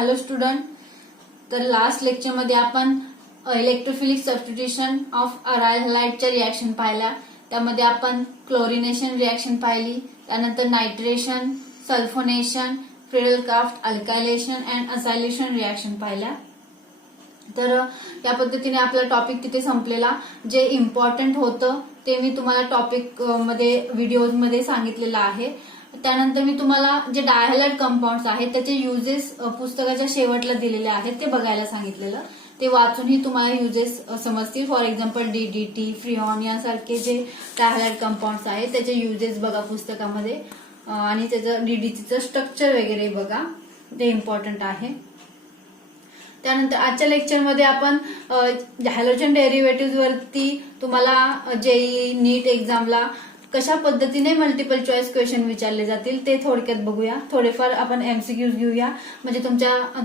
Hello student. तर last lecture मध्ये आपण इलेक्ट्रोफिलिक सबस्टिट्यूशन ऑफ अरायल हॅलाइडच्या रिएक्शन पाहिल्या. त्यामध्ये आपण क्लोरिनेशन रिएक्शन पाहिली, त्यानंतर nitration, sulphonation, Friedel Crafts alkylation and acylation reaction पाहिल्या. तर या पद्धतीने आपला टॉपिक तिथे संपलेला. जे इम्पॉर्टंट होतं ते मी तुम्हाला टॉपिक मध्ये व्हिडिओमध्ये सांगितलेलं आहे. त्यानंतर मी तुम्हाला जे डायहॅलाइड कंपाऊंड्स आहेत त्याचे युजेस पुस्तकाच्या शेवटला दिलेले आहेत ते बघायला सांगितलेलं. ते वाचूनही तुम्हाला युजेस समजतील. फॉर एक्झाम्पल DDT, फ्रिऑन यासारखे जे डायहॅलाइड कंपाऊंड्स आहेत त्याचे युजेस बघा पुस्तकामध्ये, आणि त्याचं DDTचं स्ट्रक्चर वगैरे बघा, ते इम्पॉर्टंट आहे. त्यानंतर आजच्या लेक्चरमध्ये आपण हॅलोजन डेरिव्हेटिव्ह वरती तुम्हाला जेईई नीट एक्झामला कशा पद्धतीने मल्टिपल चॉईस क्वेश्चन विचारले जातील ते थोडक्यात बघूया. थोडेफार आपण MCQs घेऊया, म्हणजे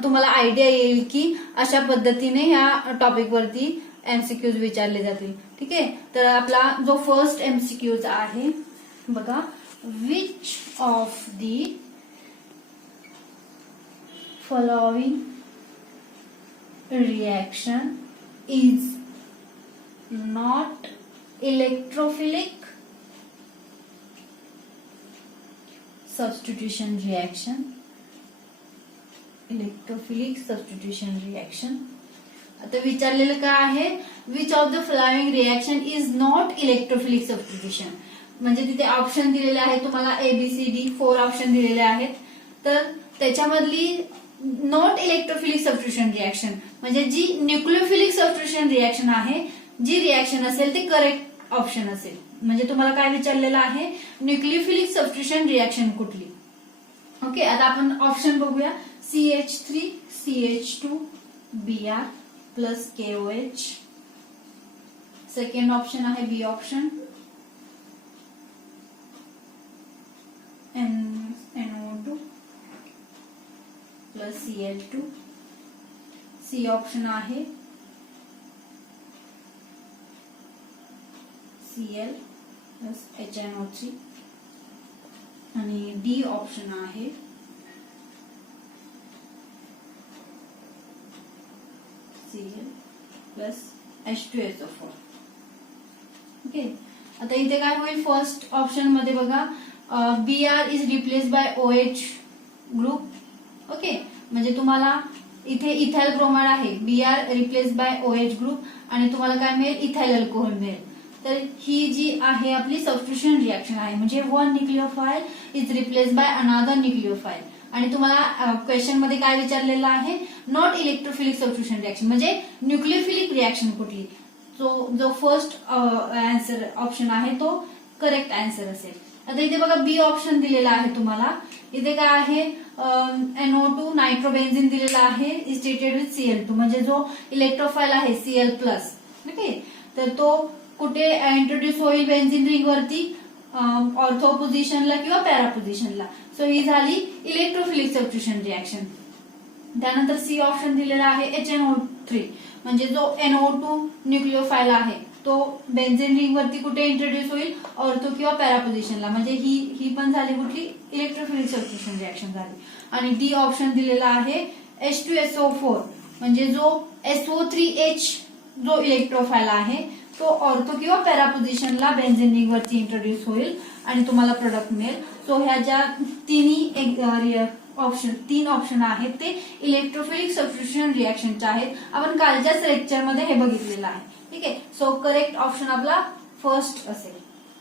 तुम्हाला आयडिया येईल की अशा पद्धतीने या टॉपिक वरती MCQs विचारले जातील. ठीक आहे. तर आपला जो फर्स्ट MCQ आहे बघा, which of the following reaction is not electrophilic substitution reaction. Electrophilic substitution reaction. आता विचारलेलं काय आहे, which of the following reaction is not electrophilic substitution. म्हणजे तिथे ऑप्शन दिलेले आहेत तुम्हाला ABCD 4 ऑप्शन दिलेले आहेत. तर त्याच्यामधली नॉट इलेक्ट्रोफिलिक सबस्टिट्यूशन रिएक्शन म्हणजे जी न्यूक्लियोफिलिक सबस्टिट्यूशन रिएक्शन आहे, जी रिएक्शन असेल ते करेक्ट ऑप्शन असेल. म्हणजे तुम्हाला काय विचारलेलं आहे, न्यूक्लियोफिलिक सबस्टिट्यूशन रिएक्शन कुठली. ओके. आता आपण ऑप्शन बघूया. CH3 CH2 Br plus KOH. Second option आहे B option, NO2 plus Cl2. C option आहे Cl प्लस HNO3 आणि डी ऑप्शन आहे Cl प्लस H2SO4. ओके. आता इथे काय होईल, फर्स्ट ऑप्शन मध्ये बघा, Br is replace by OH group. Okay. म्हणजे तुम्हाला इथे इथाइल ब्रोमाइड आहे, Br replace by OH group, आणि तुम्हाला काय मिळेल, इथाइल अल्कोहोल मिळेल. तर ही जी आहे आपली सबस्टिट्यूशन रिएक्शन आहे. म्हणजे one nucleophile is replace by another nucleophile. आणि तुम्हाला क्वेश्चन मध्ये काय विचारलेलं आहे, नॉट इलेक्ट्रोफिलिक सबस्टिट्यूशन रिएक्शन म्हणजे न्यूक्लियोफिलिक रिएक्शन कुठली. जो फर्स्ट आन्सर ऑप्शन आहे तो करेक्ट आन्सर असेल. आता इथे बघा बी ऑप्शन दिलेला आहे तुम्हाला. इथे काय आहे, NO2 नायट्रोबेन्झिन दिलेला आहे स्टेटेड विथ Cl2. म्हणजे जो इलेक्ट्रोफाइल आहे Cl प्लस. ओके. तर तो कुठे इंट्रोड्यूस होईल बेन्झिन रिंग वरती, ऑर्थो पोझिशनला किंवा पॅरा पोझिशनला. सो ही झाली इलेक्ट्रोफिलिक सबस्टिट्यूशन रिएक्शन. त्यानंतर सी ऑप्शन दिलेला आहे HNO3. म्हणजे जो NO2 न्यूक्लियोफाइल आहे तो बेन्झिन रिंग वरती कुठे इंट्रोड्यूस होईल, ऑर्थो किंवा पॅरा पोझिशनला. म्हणजे ही पण झाली कुठली, इलेक्ट्रोफिलिक सबस्टिट्यूशन रिएक्शन झाली. आणि डी ऑप्शन दिलेला आहे H2SO4. म्हणजे जो SO3H जो इलेक्ट्रोफाइल आहे तो ऑर्थो किंवा पॅरा पोझिशनला बेन्झिन रिंग वरती इंट्रोड्यूस होईल आणि तुम्हाला प्रोडक्ट मिळेल. सो ह्या ज्या तीन ऑप्शन आहेत ते इलेक्ट्रोफिलिक सबस्टिट्यूशन रिएक्शनचे आहेत. आपण कालच्याच लेक्चरमध्ये हे बघितलेलं आहे. ठीक आहे. सो करेक्ट ऑप्शन आपला फर्स्ट असेल.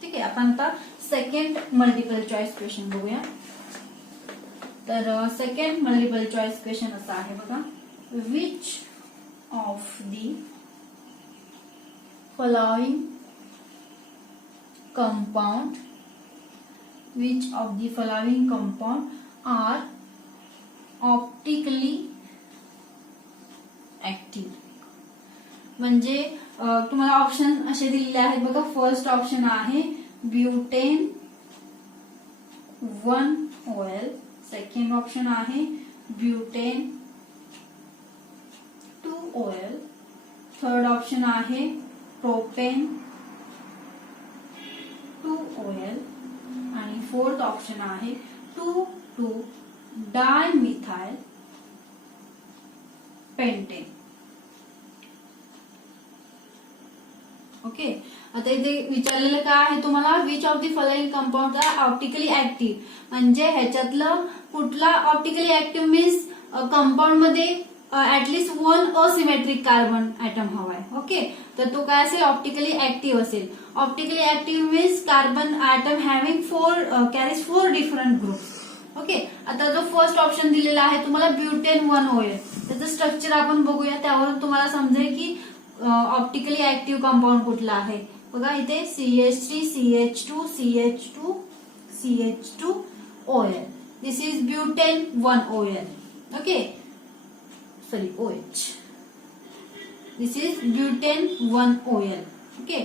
ठीक आहे. आपण आता सेकंड मल्टिपल चॉईस क्वेश्चन बघूया. तर सेकंड मल्टिपल चॉईस क्वेश्चन असा आहे बघा, which of the following compound are optically active. म्हणजे तुम्हाला ऑप्शन असे दिलेले आहेत बघा. फर्स्ट ऑप्शन आहे ब्युटेन 1OL. सेकंड ऑप्शन आहे ब्युटेन 2OL. थर्ड ऑप्शन आहे प्रोपेन 2OL. आणि फोर्थ ऑप्शन आहे 2,2 डायमिथाइल पेंटेन. ओके. आता इथे विचारलेलं काय आहे तुम्हाला, which of the following compound are optically active, म्हणजे ह्याच्यातलं कुठला ऑप्टिकली ऍक्टिव्ह मीन्स कंपाऊंड मध्ये at least one asymmetric carbon atom हवाय. ओके. तर तो काय असेल, ऑप्टिकली ऍक्टिव्ह असेल. Optically active means carbon atom having carries 4 different groups. Okay. आता जो फर्स्ट ऑप्शन दिलेला आहे तुम्हाला ब्युटेन 1OL, त्याचं स्ट्रक्चर आपण बघूया, त्यावरून तुम्हाला समजेल की ऑप्टिकली ऍक्टिव्ह कंपाऊंड कुठला आहे. बघा इथे CH3 CH2 CH2 CH2OL. This is butane 1OL. Okay. Sorry OH. This is butane 1OL. Okay.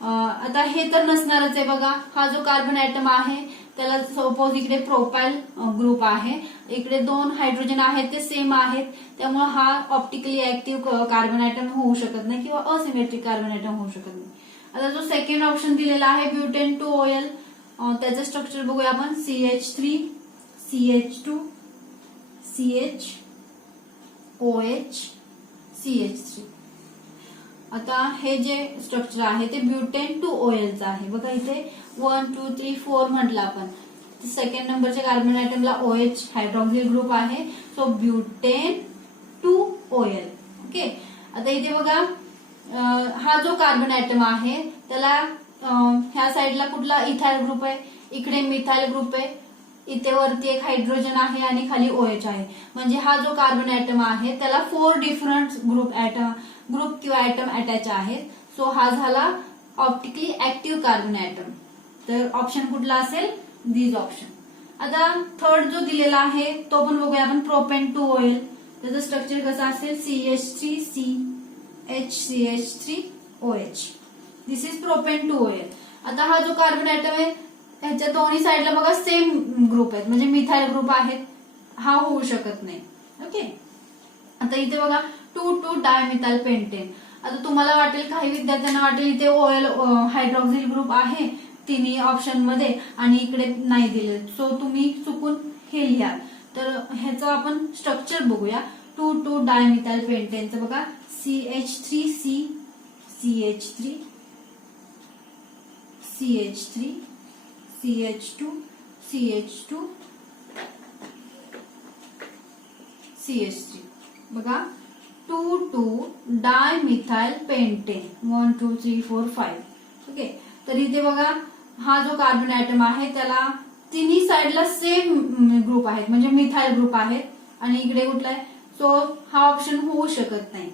आता हे तर नसणारच आहे. बघा हा जो कार्बन ऍटम आहे त्याला सपोज इकडे प्रोपाइल ग्रुप आहे, इकडे 2 हायड्रोजन आहेत ते सेम आहेत, त्यामुळे हा ऑप्टिकली ऍक्टिव्ह कार्बन ऍटम होऊ शकत नाही किंवा असिमेट्रिक कार्बन ऍटम होऊ शकत नाही. आता जो सेकंड ऑप्शन दिलेला आहे ब्युटेन 2OL, त्याचं स्ट्रक्चर बघूया आपण. CH3 CH2 CHOH CH3. आता हे जे स्ट्रक्चर आहे ते ब्युटेन 2OL चं आहे. बघा इथे 1 2 3 4 म्हटलं आपण. सेकंड नंबरच्या कार्बन ऍटमला OH हायड्रॉक्सिल ग्रुप आहे, सो ब्युटेन 2OL. ओके. आता इथे बघा हा जो कार्बन ऍटम आहे त्याला ह्या साईडला कुठला इथाइल ग्रुप आहे, इकडे मिथाइल ग्रुप आहे, इथे वरती एक हायड्रोजन आहे आणि खाली OH आहे. म्हणजे हा जो कार्बन ऍटम आहे त्याला 4 डिफरंट ग्रुप किंवा ऍटम अटॅच आहेत. सो हा झाला ऑप्टिकली ऍक्टिव्ह कार्बन ऍटम. तर ऑप्शन कुठला असेल, दिस ऑप्शन. आता थर्ड जो दिलेला आहे तो पण बघूया आपण, प्रोपेन 2OL. त्याचं स्ट्रक्चर कसं असेल, CH3 CH3OH. This is propane 2OL. आता हा जो कार्बन ऍटम आहे ह्याच्या दोन्ही साईडला बघा सेम ग्रुप आहेत, म्हणजे मिथाइल ग्रुप आहेत, हा होऊ शकत नाही. ओके. आता इथे बघा 2 डायमिथाइल पेंटेन. आता तुम्हाला वाटेल, काही विद्यार्थ्यांना वाटेल इथे OL हायड्रॉक्सिल ग्रुप आहे तिन्ही ऑप्शन मध्ये आणि इकडे नाही दिले, सो तुम्ही चुकून हे लिहा. तर ह्याचं आपण स्ट्रक्चर बघूया. 2 डायमिथाइल पेंटेनचं बघा, CH3 CH3 CH3 CH2 CH2 CH3. बघा 2 डायमिथाइल पेंटेन 1 2 3 4 5. ओके. तर इथे बघा हा जो कार्बन ऍटम आहे त्याला तिन्ही साईडला सेम ग्रुप आहेत, म्हणजे मिथाइल ग्रुप आहेत, आणि इकडे कुठला आहे, सो हा ऑप्शन होऊ शकत नाही.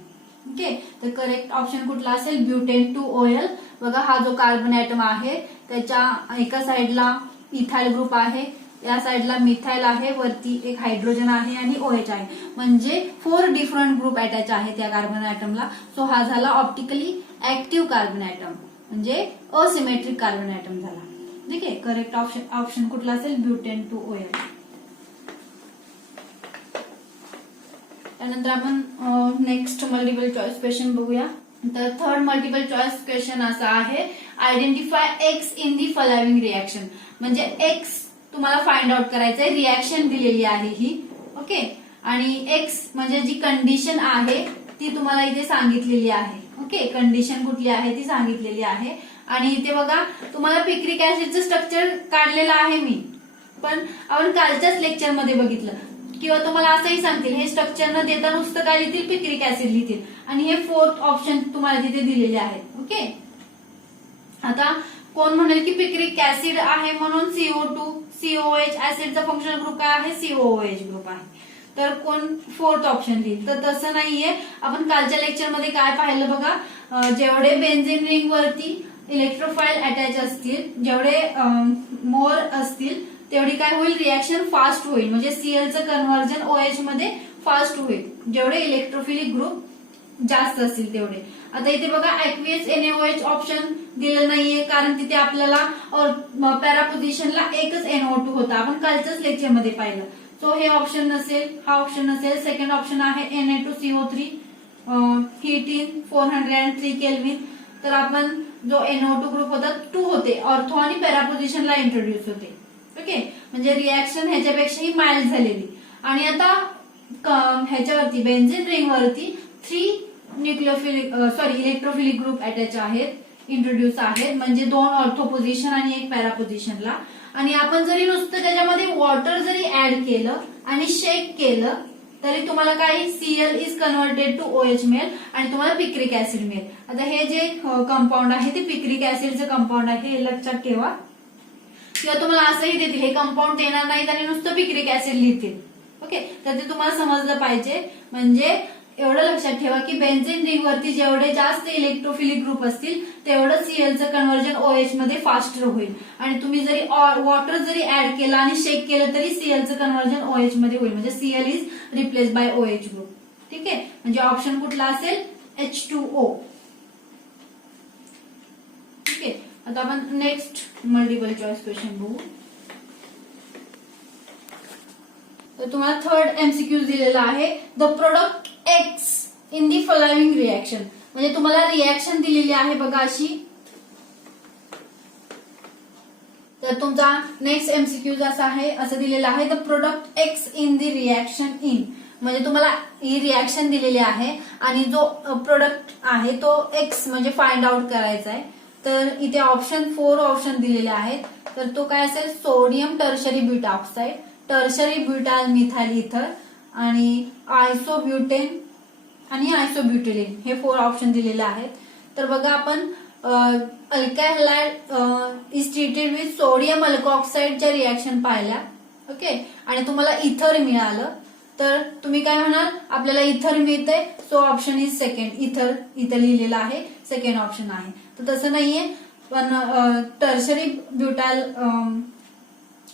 ओके. तर करेक्ट ऑप्शन कुठला असेल, ब्युटेन 2OL. बघा हा जो कार्बन ऍटम आहे त्याच्या एका साईडला इथाइल ग्रुप आहे, या साईडला मिथाइल आहे, वरती एक हायड्रोजन आहे आणि OH आहे, म्हणजे 4 डिफरंट ग्रुप अटॅच आहेत या कार्बन ऍटमला. सो हा झाला ऑप्टिकली ऍक्टिव्ह कार्बन ऍटम, म्हणजे असिमेट्रिक कार्बन ऍटम झाला. ठीक आहे. करेक्ट ऑप्शन कुठला असेल, ब्युटेन 2OL. त्यानंतर आपण नेक्स्ट मल्टिपल चॉईस क्वेश्चन बघूया. तर थर्ड मल्टिपल चॉईस क्वेश्चन असा आहे, identify x in the following reaction. म्हणजे एक्स तुम्हाला फाइंड आउट करायचंय, रिएक्शन दिलेली आहे ही. ओके. आणि एक्स म्हणजे जी कंडिशन आहे ती तुम्हाला इथे सांगितलेली आहे. ओके. कंडिशन कुठली आहे ती सांगितलेली आहे. आणि इथे बघा तुम्हाला पिक्रिक ऍसिडचं स्ट्रक्चर काढलेलं आहे मी, पण आपण कालच्याच लेक्चरमध्ये बघितलं. किंवा तुम्हाला असंही सांगतील, हे स्ट्रक्चर न देता नुसतं काय लिहितील, पिक्रिक ऍसिड लिहितील, आणि हे 4th ऑप्शन तुम्हाला तिथे दिलेले आहेत. ओके. आता कोण म्हणेल की पिक्रिक ऍसिड आहे म्हणून CO2 COH ऍसिडचा फंक्शनल ग्रुप काय आहे, COOH ग्रुप आहे, तर कोण 4th ऑप्शन लिहिल. तर तसं नाहीये. आपण कालच्या लेक्चरमध्ये काय पाहिलं बघा, जेवढे बेन्झीन रिंग वरती इलेक्ट्रोफाईल अटॅच असतील, जेवढे मोर असतील, तेवढी काय होईल, रिएक्शन फास्ट होईल, म्हणजे Clचं कन्व्हर्जन OH मध्ये फास्ट होईल, जेवढे इलेक्ट्रोफिलिक ग्रुप जास्त असतील तेवढे. आता इथे बघा ऍक्वियस NaOH ऑप्शन दिलं नाहीये, कारण तिथे आपल्याला पॅरा पोझिशनला एकच NO2 होता, आपण कालच्याच लेक्चरमध्ये पाहिलं. सो हे ऑप्शन नसेल, हा ऑप्शन नसेल. सेकंड ऑप्शन आहे Na2CO3, हीट इन 403 केल्विन. तर आपण जो NO2 ग्रुप होता 2 होते, ऑर्थो आणि पॅरा पोझिशनला इंट्रोड्यूस होते. ओके. म्हणजे रिएक्शन ह्याच्यापेक्षाही माइल्ड झालेली. आणि आता ह्याच्यावरती बेन्झीन रिंग वरती 3 इलेक्ट्रोफिलिक ग्रुप अटॅच आहेत, इंट्रोड्यूस आहेत, म्हणजे 2 ऑर्थो पोझिशन आणि 1 पॅरा पोझिशनला. आणि आपण जरी नुसतं त्याच्यामध्ये वॉटर जरी ऍड केलं आणि शेक केलं तरी तुम्हाला काय Cl is converted to OH मिळेल आणि तुम्हाला पिक्रिक ऍसिड मिळेल. आता हे जे कंपाऊंड आहे ते पिक्रिक ऍसिडचं कंपाऊंड आहे, हे लक्षात ठेवा. किंवा तुम्हाला असंही देतील, हे कंपाऊंड देणार नाहीत आणि नुसतं पिक्रिक ऍसिड लिहितील. ओके, तर ते तुम्हाला समजलं पाहिजे. म्हणजे एवढं लक्षात ठेवा की बेन्झीन रिंग वरती जेवढे जास्त इलेक्ट्रोफिलिक ग्रुप असतील तेवढं Clचं कन्व्हर्जन OH मध्ये फास्टर होईल. आणि तुम्ही जरी वॉटर जरी ऍड केलं आणि शेक केलं तरी Clचं कन्व्हर्जन OH मध्ये होईल. म्हणजे Cl is replace by OH group. ठीक आहे, म्हणजे ऑप्शन कुठला असेल? H2O. ठीक आहे, आता आपण नेक्स्ट मल्टिपल चॉईस क्वेश्चन बघू. तर तुम्हाला थर्ड MCQ दिलेला आहे. The product X in the following reaction. म्हणजे तुम्हाला रिएक्शन दिलेली आहे बघा अशी. तर तुमचा नेक्स्ट MCQ असा आहे, असं दिलेला आहे the product X in the reaction in. म्हणजे तुम्हाला ही रिएक्शन दिलेली आहे आणि जो प्रोडक्ट आहे तो X म्हणजे फाइंड आउट करायचा आहे. तर इथे ऑप्शन 4 ऑप्शन दिलेले आहेत. तर तो काय असेल? Sodium tertiary butoxide, tertiary butyl methyl ether आणि आयसोब्युटेन आणि आयसोब्युटिलिन, हे 4 ऑप्शन दिलेले आहेत. तर बघा आपण alkyl halide is treated with sodium अल्कोऑक्साइडच्या रिएक्शन पाहिल्या. ओके, आणि तुम्हाला इथर मिळालं तर तुम्ही काय म्हणाल? आपल्याला इथर मिळतंय, सो ऑप्शन इज सेकंड. इथर इथं लिहिलेलं आहे, सेकंड ऑप्शन आहे. तर तसं नाहीये, पण टर्शरी ब्युटाल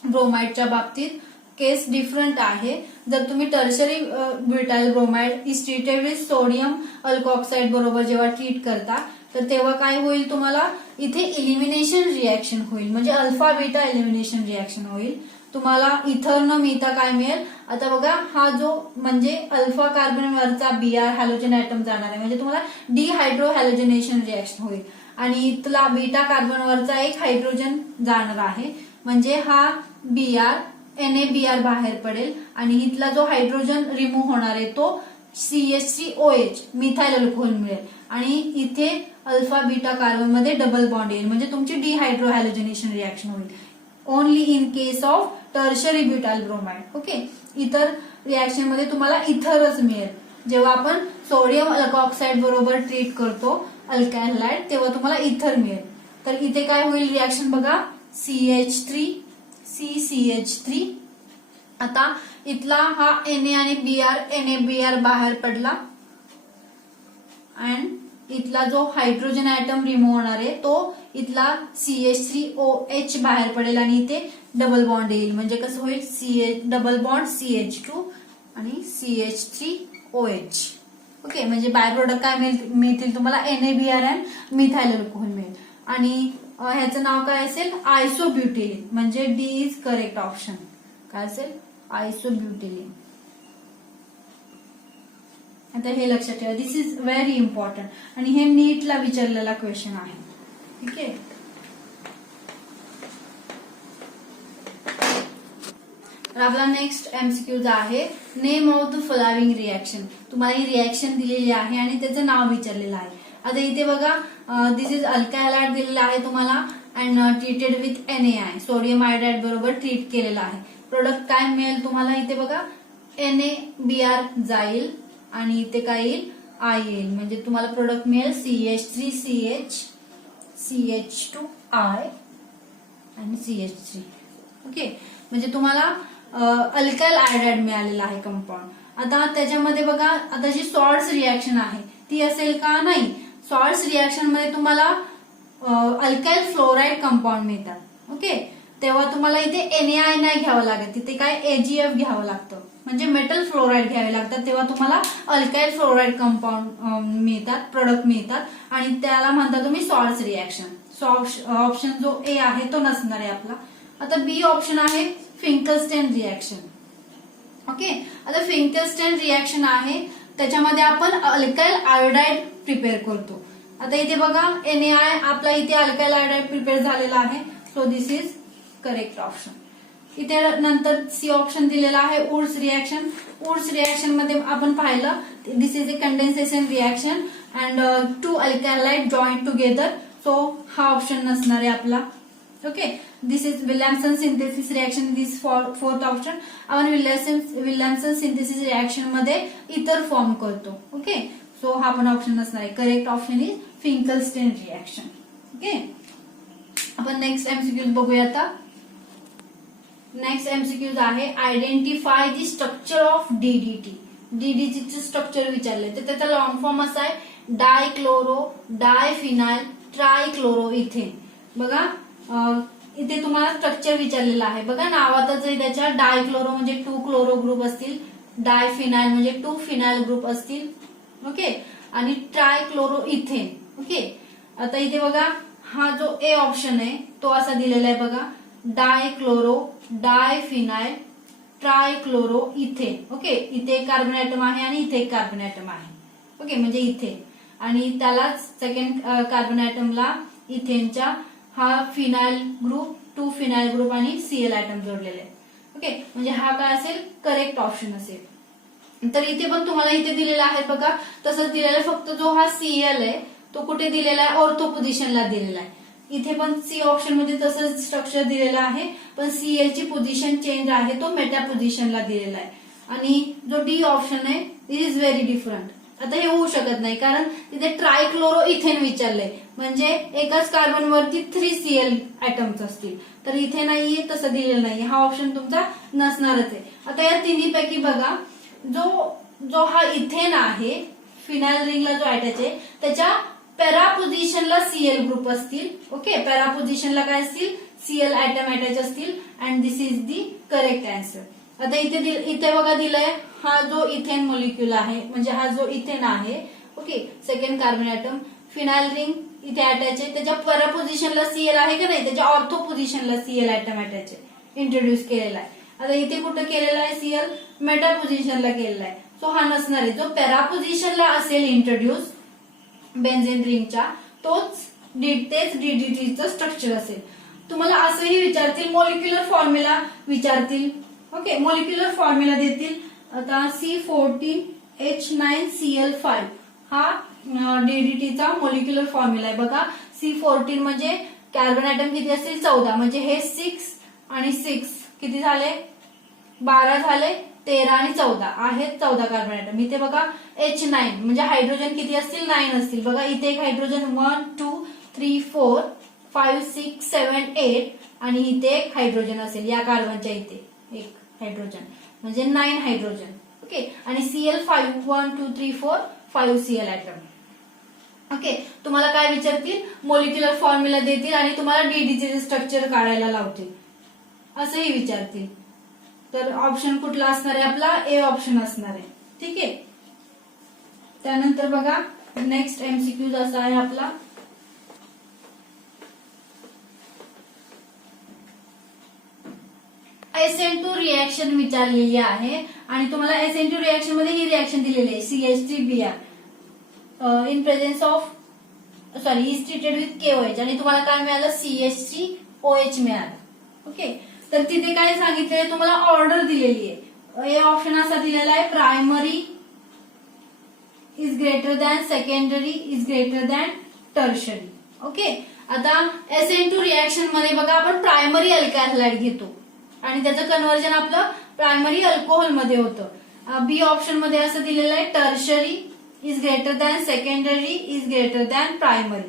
ब्रोमाइडच्या बाबतीत केस डिफरंट आहे. जर तुम्ही tertiary butyl bromide is treated with sodium alkoxide बरोबर जेव्हा ट्रीट करता तर तेव्हा काय होईल? तुम्हाला इथे इलिमिनेशन रिएक्शन होईल, म्हणजे अल्फा बीटा इलिमिनेशन रिएक्शन होईल. तुम्हाला इथर न मिळता काय मिळेल? आता बघा, हा जो म्हणजे अल्फा कार्बन वरचा Br हॅलोजन ऍटम जाणार आहे, म्हणजे तुम्हाला डिहायड्रो हॅलोजनेशन रिएक्शन होईल. आणि इथला बीटा कार्बन वरचा एक हायड्रोजन जाणार आहे, म्हणजे हा Br NaBr बाहेर पडेल आणि इथला जो हायड्रोजन रिमूव्ह होणार आहे तो CH3OH मिथाइल अल्कोहोल मिळेल. आणि इथे अल्फा बीटा कार्बन मध्ये डबल बॉन्ड येईल, म्हणजे तुमची डिहायड्रो हॅलोजनेशन रिएक्शन होईल. Only in case of tertiary butyl bromide. Okay, इतर रिएक्शन मध्ये तुम्हाला इथरच मिळेल. जेव्हा आपण सोडियम अल्कोऑक्साइड बरोबर ट्रीट करतो अल्काइल हॅलाइड तेव्हा तुम्हाला इथर मिळेल. तर इथे काय होईल रिएक्शन बघा? CH3 CCH3. आता इथला हा Na आणि Br NaBr बाहेर पडला अँड इथला जो हायड्रोजन ऍटम रिमूव्ह होणार आहे तो इथला CH3OH बाहेर पडेल आणि इथे डबल बॉन्ड येईल. म्हणजे कसं होईल? डबल बॉन्ड CH2 आणि CH3OH. ओके, म्हणजे बाय प्रोडक्ट काय मिळतील तुम्हाला? NaBr अँड मिथाइल अल्कोहोल मिळेल. आणि ह्याचं नाव काय असेल? आयसोब्युटिलिन. म्हणजे डी इज करेक्ट ऑप्शन. काय असेल? आयसोब्युटिलिन. आता हे लक्षात ठेवा, दिस इज व्हेरी इम्पॉर्टंट आणि हे नीटला विचारलेला क्वेश्चन आहे. ठीक आहे, तर आपला नेक्स्ट MCQ आहे name of the following reaction. तुम्हाला ही रिएक्शन दिलेली आहे आणि त्याचं नाव विचारलेलं आहे. आता इथे बघा, दिस इज अल्काइल हॅलाइड दिलेला आहे तुम्हाला and treated with NaI sodium iodide बरोबर ट्रीट केलेला आहे. प्रोडक्ट काय मिळेल तुम्हाला? इथे बघा NaBr जाईल आणि इथे काय येईल? I येईल. म्हणजे तुम्हाला प्रोडक्ट मिळेल CH3CH CH2I आणि CH3. ओके, म्हणजे तुम्हाला अल्काइल आयोडाइड मिळालेला आहे कंपाऊंड. आता त्याच्यामध्ये बघा, आता जी सॉल्ट्स रिएक्शन आहे ती असेल का? नाही. सॉल्ट्स रिएक्शन मध्ये तुम्हाला अल्काइल फ्लोराइड कंपाऊंड मिळतात. ओके, तेव्हा तुम्हाला इथे NaI नाही घ्यावं लागत, तिथे काय AgF घ्यावं लागतं, म्हणजे मेटल फ्लोराइड घ्यावे लागतात. तेव्हा तुम्हाला अल्काइल फ्लोराइड कंपाऊंड मिळतात, प्रोडक्ट मिळतात आणि त्याला म्हणता तुम्ही सॉल्ट्स रिएक्शन. ऑप्शन जो A आहे तो नसणार आहे आपला. आता B ऑप्शन आहे फिंकलस्टेन रिएक्शन. ओके, आता फिंकलस्टेन रिएक्शन आहे त्याच्यामध्ये आपण अल्काइल आयोडाइड प्रिपेअर करतो. आता इथे बघा NaI आपला इथे अल्काइल आयोडाइड प्रिपेअर झालेला आहे, so this is correct option. इथे नंतर C ऑप्शन दिलेला आहे वुड्स रिएक्शन. वुड्स रिएक्शन मध्ये आपण पाहिलं, this is a condensation reaction and two alkaloid joint together. So हा ऑप्शन नसणार आहे आपला. Okay, this is Williamson synthesis reaction, this fourth option. आपण विल्यमसन सिंथेसिस रिएक्शन मध्ये इतर फॉर्म करतो. ओके, सो हा पण ऑप्शन नसणार आहे. Correct option is Finkelstein reaction. Okay, आपण नेक्स्ट एमसीक्यूज बघूया आता. नेक्स्ट एमसीक्यूज आहे identify the structure of DDT. डीडीटीचे स्ट्रक्चर विचारले तर त्याचा लॉंग फॉर्म असा आहे डायक्लोरो डायफिनाइल ट्रायक्लोरो इथेन. बघा इथे तुम्हाला स्ट्रक्चर विचारलेलं आहे. बघा नावातच त्याच्या डायक्लोरो म्हणजे 2 क्लोरो ग्रुप असतील, डायफिनाइल म्हणजे 2 फिनाइल ग्रुप असतील. ओके, आणि ट्रायक्लोरो इथेन. ओके, आता इथे बघा हा जो ए ऑप्शन आहे तो असा दिलेला आहे बघा, डायक्लोरो डायफिनाइल ट्रायक्लोरो इथेन. ओके, इथे एक कार्बन ऍटम आहे आणि इथे एक कार्बन ऍटम आहे. ओके, म्हणजे इथे आणि त्यालाच सेकंड कार्बन ऍटमला इथेनच्या हा फिनाइल ग्रुप 2 फिनाइल ग्रुप आणि सीएल ऍटम जोडलेले आहे. ओके, म्हणजे हा काय असेल करेक्ट ऑप्शन असेल. तर इथे पण तुम्हाला इथे दिलेला आहे बघा तसंच दिलेलं आहे, फक्त जो हा सीएल आहे तो कुठे दिलेला आहे ऑर्थो पोझिशनला दिलेला आहे. इथे पण सी ऑप्शन मध्ये तसंच स्ट्रक्चर दिलेलं आहे, पण सीएल ची पोझिशन चेंज आहे, तो मेटा पोझिशनला दिलेला आहे. आणि जो डी ऑप्शन आहे इट इज व्हेरी डिफरंट. आता हे होऊ शकत नाही कारण तिथे ट्रायक्लोरो इथेन विचारलंय, म्हणजे एकाच कार्बन वरती 3 सीएल ऍटम्स असतील, तर इथे नाहीये, तसं दिलेलं नाहीये. हा ऑप्शन तुमचा नसणारच आहे. आता या तिन्हीपैकी बघा जो हा इथेन आहे फिनाइल रिंगला जो अटॅच आहे त्याच्या पॅरा पोझिशनला सीएल ग्रुप असतील. ओके, पॅरा पोझिशनला काय असतील सीएल ऍटम अटॅच असतील and this is the correct answer. आता इथे बघा दिलंय हा जो इथेन मॉलिक्यूल आहे, म्हणजे हा जो इथेन आहे. Okay, second carbon atom phenyl ring इथे अटॅच आहे, त्याच्या पॅरा पोझिशनला सीएल आहे का नाही, त्याच्या ऑर्थो पोझिशनला सीएल ऍटम अटॅच आहे, इंट्रोड्यूस केलेला आहे. आता इथे कुठं केलेला आहे सीएल मेटा पोझिशनला केलेला आहे. सो हा नसणार आहे. जो पॅरा पोझिशनला असेल इंट्रोड्यूस बेन्झीन रिंगच्या तेच डीडीटीचं स्ट्रक्चर असेल. तुम्हाला असंही विचारतील मॉलिक्युलर फॉर्म्युला विचारतील. ओके, मॉलिक्युलर फॉर्म्युला देतील. आता C14H9Cl5 हा डीडीटीचा मॉलिक्युलर फॉर्म्युला आहे. बघा C14 म्हणजे कार्बन ऍटम किती असतील 14, म्हणजे हे 6 आणि 6 किती झाले 12 झाले, 13 आणि 14 आहेत 14 कार्बन ऍटम. इथे बघा H9 म्हणजे हायड्रोजन किती असतील 9 असतील. बघा इथे एक हायड्रोजन 1 2 3 4 5 6 7 8 आणि इथे एक हायड्रोजन असेल या कार्बनच्या इथे एक हायड्रोजन म्हणजे 9 हायड्रोजन. ओके, आणि Cl5 1 2 3 4 5 सीएल ऍटम. ओके, तुम्हाला काय विचारतील मॉलिक्युलर फॉर्म्युला देतील आणि तुम्हाला डीडीचे स्ट्रक्चर काढायला लावतील, असंही विचारतील. तर ऑप्शन कुठला असणार आहे आपला ए ऑप्शन असणार आहे. ठीक आहे, त्यानंतर बघा नेक्स्ट एमसीक्यूज असा आहे आपला SN2 रिएक्शन विचारलेली आहे आणि तुम्हाला SN2 रिएक्शन मध्ये ही रिएक्शन दिलेली आहे CH3Br in presence of is treated with KOH आणि तुम्हाला काय मिळालं CH3OH मिळालं. ओके, तर तिथे काय सांगितलंय तुम्हाला ऑर्डर दिलेली आहे. ए ऑप्शन असा दिलेला आहे primary is greater than secondary is greater than tertiary. Okay, आता SN2 रिएक्शन मध्ये बघा आपण प्रायमरी अल्कॅलाइड घेतो आणि त्याचं कन्व्हर्जन आपलं प्रायमरी अल्कोहोल मध्ये होतं. बी ऑप्शन मध्ये असं दिलेलं आहे tertiary is greater than secondary is greater than primary.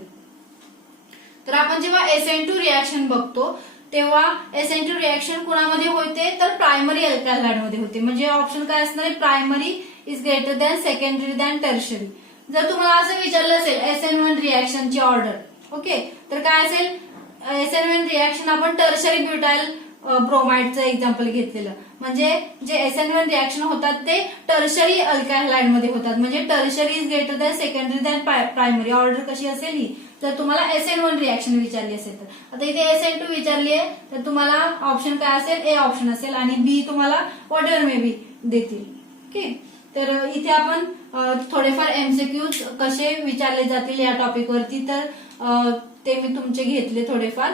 तर आपण जेव्हा SN2 रिएक्शन बघतो तेव्हा SN2 रिएक्शन कुणामध्ये होते तर प्रायमरी अल्कॅलाइड मध्ये होते. म्हणजे ऑप्शन काय असणार आहे primary is greater than secondary than tertiary. जर तुम्हाला असं विचारलं असेल SN1 रिएक्शनची ऑर्डर ओके तर काय असेल SN1 रिएक्शन आपण टर्शरी ब्युटाइल ब्रोमाइडचं एक्झाम्पल घेतलेलं, म्हणजे जे SN1 रिएक्शन होतात ते टर्शरी अल्कॅलाइड मध्ये होतात. म्हणजे tertiary is greater than secondary than primary. Order कशी असेल ही जर तुम्हाला SN1 रिएक्शन विचारली असेल तर. आता इथे SN2 विचारली आहे तर तुम्हाला ऑप्शन काय असेल ए ऑप्शन असेल आणि बी तुम्हाला व्हॉट एव्हर मे बी देतील. ओके, तर इथे आपण थोडेफार एमसीक्यूज कसे विचारले जातील या टॉपिक वरती तर ते मी तुमचे घेतले थोडेफार,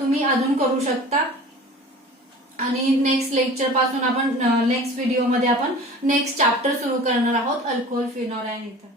तुम्ही अजून करू शकता. आणि नेक्स्ट लेक्चर पासून आपण नेक्स्ट व्हिडिओमध्ये आपण नेक्स्ट चॅप्टर सुरू करणार आहोत अल्कोहोल फिनॉल अँड इथर.